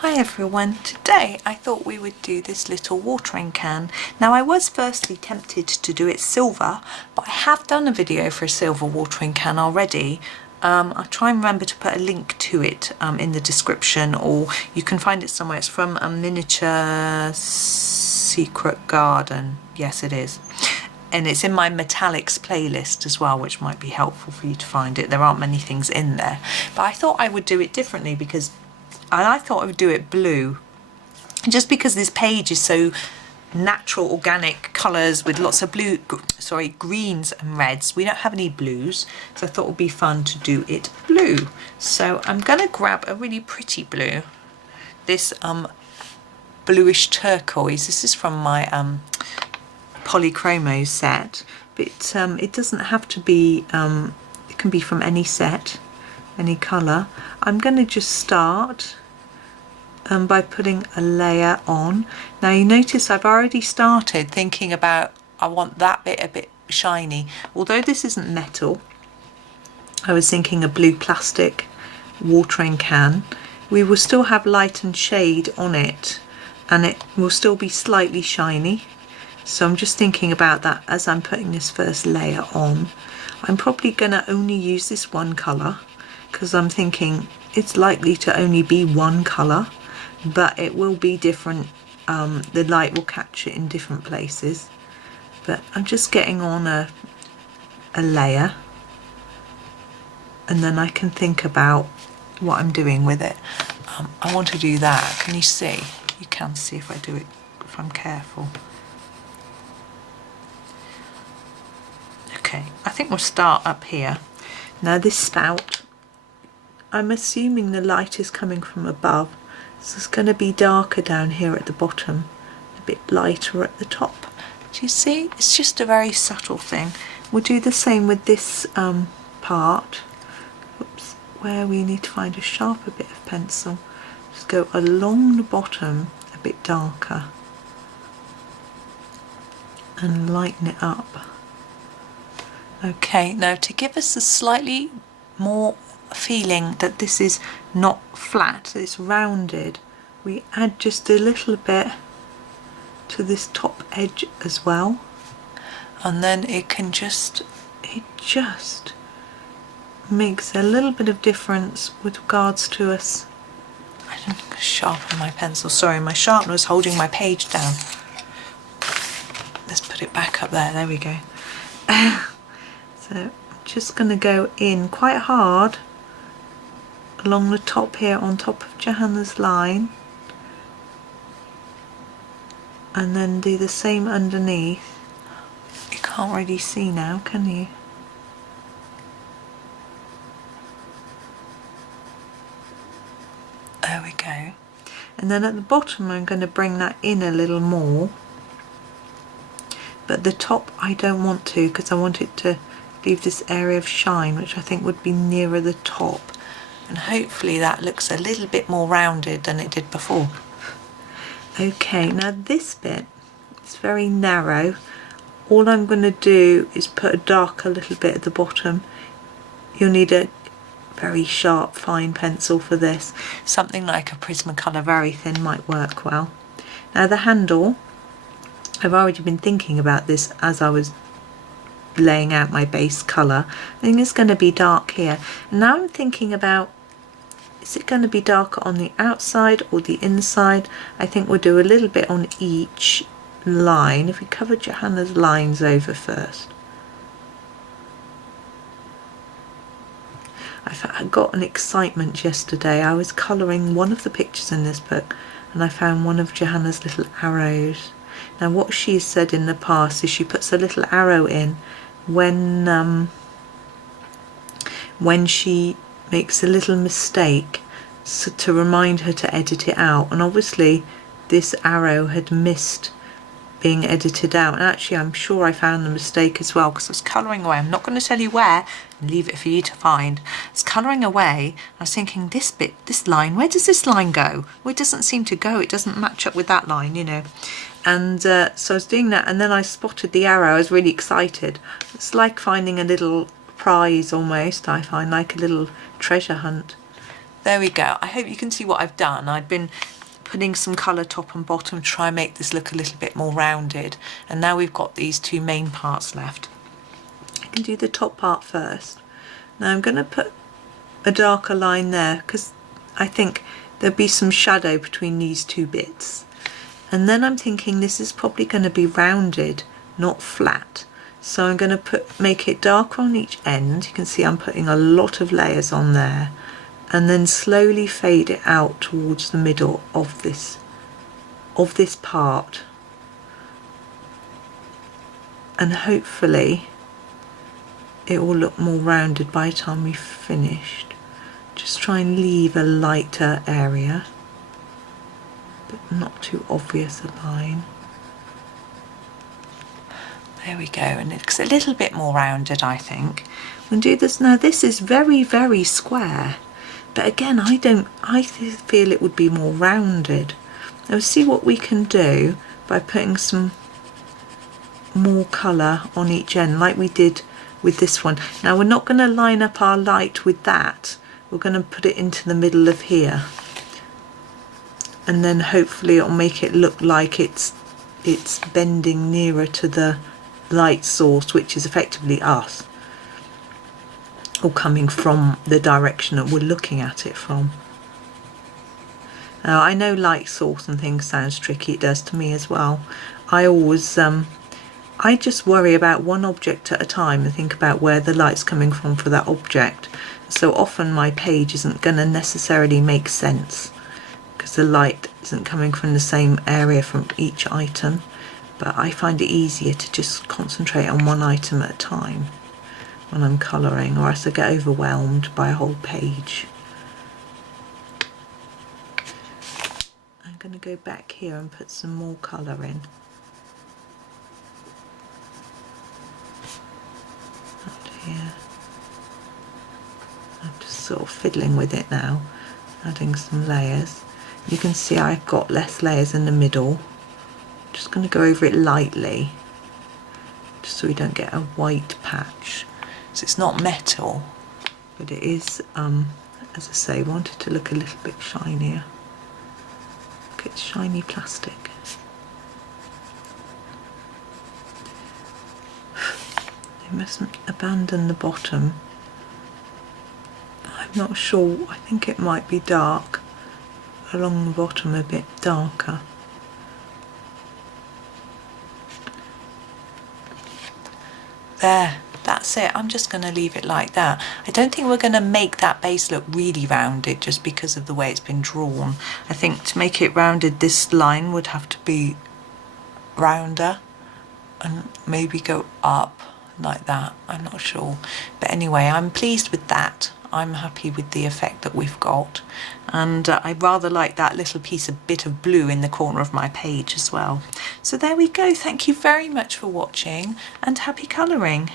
Hi everyone, today I thought we would do this little watering can. Now I was firstly tempted to do it silver, but I have done a video for a silver watering can already. I'll try and remember to put a link to it in the description, or you can find it somewhere. It's from a Miniature Secret Garden, yes it is. And it's in my metallics playlist as well, which might be helpful for you to find it. There aren't many things in there, but I thought I would do it differently and I thought I would do it blue, just because this page is so natural, organic colours with lots of greens and reds. We don't have any blues, so I thought it would be fun to do it blue. So I'm going to grab a really pretty blue, this Blueish Turquoise. This is from my Polychromos set, but it doesn't have to be, it can be from any set, any colour. I'm going to just start by putting a layer on. Now you notice I've already started thinking about, I want that bit a bit shiny. Although this isn't metal, I was thinking a blue plastic watering can. We will still have light and shade on it, and it will still be slightly shiny. So I'm just thinking about that as I'm putting this first layer on. I'm probably going to only use this one colour, because I'm thinking it's likely to only be one colour, but it will be different. The light will catch it in different places. But I'm just getting on a layer, and then I can think about what I'm doing with it. I want to do that. Can you see? You can see if I do it, if I'm careful. Okay, I think we'll start up here. Now this spout, I'm assuming the light is coming from above, so it's going to be darker down here at the bottom, a bit lighter at the top. Do you see? It's just a very subtle thing. We'll do the same with this part. Whoops, where we need to find a sharper bit of pencil. Just go along the bottom a bit darker and lighten it up. Okay, now to give us a slightly more feeling that this is not flat, it's rounded, we add just a little bit to this top edge as well, and then it just makes a little bit of difference with regards to us. I didn't sharpen my pencil, sorry, my sharpener was holding my page down. Let's put it back up there, there we go. So I'm just going to go in quite hard along the top here, on top of Johanna's line, and then do the same underneath. You can't really see now, can you? There we go. And then at the bottom I'm going to bring that in a little more, but the top I don't want to, because I want it to leave this area of shine, which I think would be nearer the top, and hopefully that looks a little bit more rounded than it did before. Okay, now this bit is very narrow. All I'm going to do is put a darker little bit at the bottom. You'll need a very sharp fine pencil for this. Something like a Prismacolor very thin might work well. Now the handle, I've already been thinking about this as I was laying out my base colour. I think it's going to be dark here. And now I'm thinking about, is it going to be darker on the outside or the inside? I think we'll do a little bit on each line. If we cover Johanna's lines over first. I got an excitement yesterday. I was colouring one of the pictures in this book, and I found one of Johanna's little arrows. Now what she has said in the past is she puts a little arrow in when she makes a little mistake, so to remind her to edit it out. And obviously this arrow had missed being edited out, and actually I'm sure I found the mistake as well, because I was colouring away. I'm not going to tell you where, and leave it for you to find. I was colouring away, I was thinking, this bit, this line, where does this line go? Well, it doesn't seem to go, it doesn't match up with that line, you know. And so I was doing that, and then I spotted the arrow. I was really excited. It's like finding a little prize almost, I find, like a little treasure hunt. There we go. I hope you can see what I've done. I've been putting some colour top and bottom to try and make this look a little bit more rounded, and now we've got these two main parts left. I can do the top part first. Now I'm going to put a darker line there because I think there'll be some shadow between these two bits, and then I'm thinking this is probably going to be rounded, not flat, so I'm going to make it darker on each end. You can see I'm putting a lot of layers on there, and then slowly fade it out towards the middle of this part, and hopefully it will look more rounded by the time we've finished. Just try and leave a lighter area, but not too obvious a line. There we go, and it's a little bit more rounded, I think. We'll do this now. This is very, very square, but again, I feel it would be more rounded. Now we'll see what we can do by putting some more colour on each end, like we did with this one. Now we're not going to line up our light with that. We're going to put it into the middle of here, and then hopefully it'll make it look like it's bending nearer to the light source, which is effectively us, or coming from the direction that we're looking at it from. Now I know light source and things sounds tricky, it does to me as well. I always I just worry about one object at a time and think about where the light's coming from for that object. So often my page isn't going to necessarily make sense because the light isn't coming from the same area from each item, but I find it easier to just concentrate on one item at a time when I'm colouring, or else I get overwhelmed by a whole page. I'm going to go back here and put some more colour in. Out here. I'm just sort of fiddling with it now, adding some layers. You can see I've got less layers in the middle. Just going to go over it lightly, just so we don't get a white patch. So it's not metal, but it is, as I say, want it to look a little bit shinier. Look, it's shiny plastic. They mustn't abandon the bottom. I'm not sure, I think it might be dark along the bottom, a bit darker. There, that's it. I'm just going to leave it like that. I don't think we're going to make that base look really rounded just because of the way it's been drawn. I think to make it rounded, this line would have to be rounder and maybe go up like that. I'm not sure. But anyway, I'm pleased with that. I'm happy with the effect that we've got, and I rather like that little bit of blue in the corner of my page as well. So there we go. Thank you very much for watching, and happy colouring.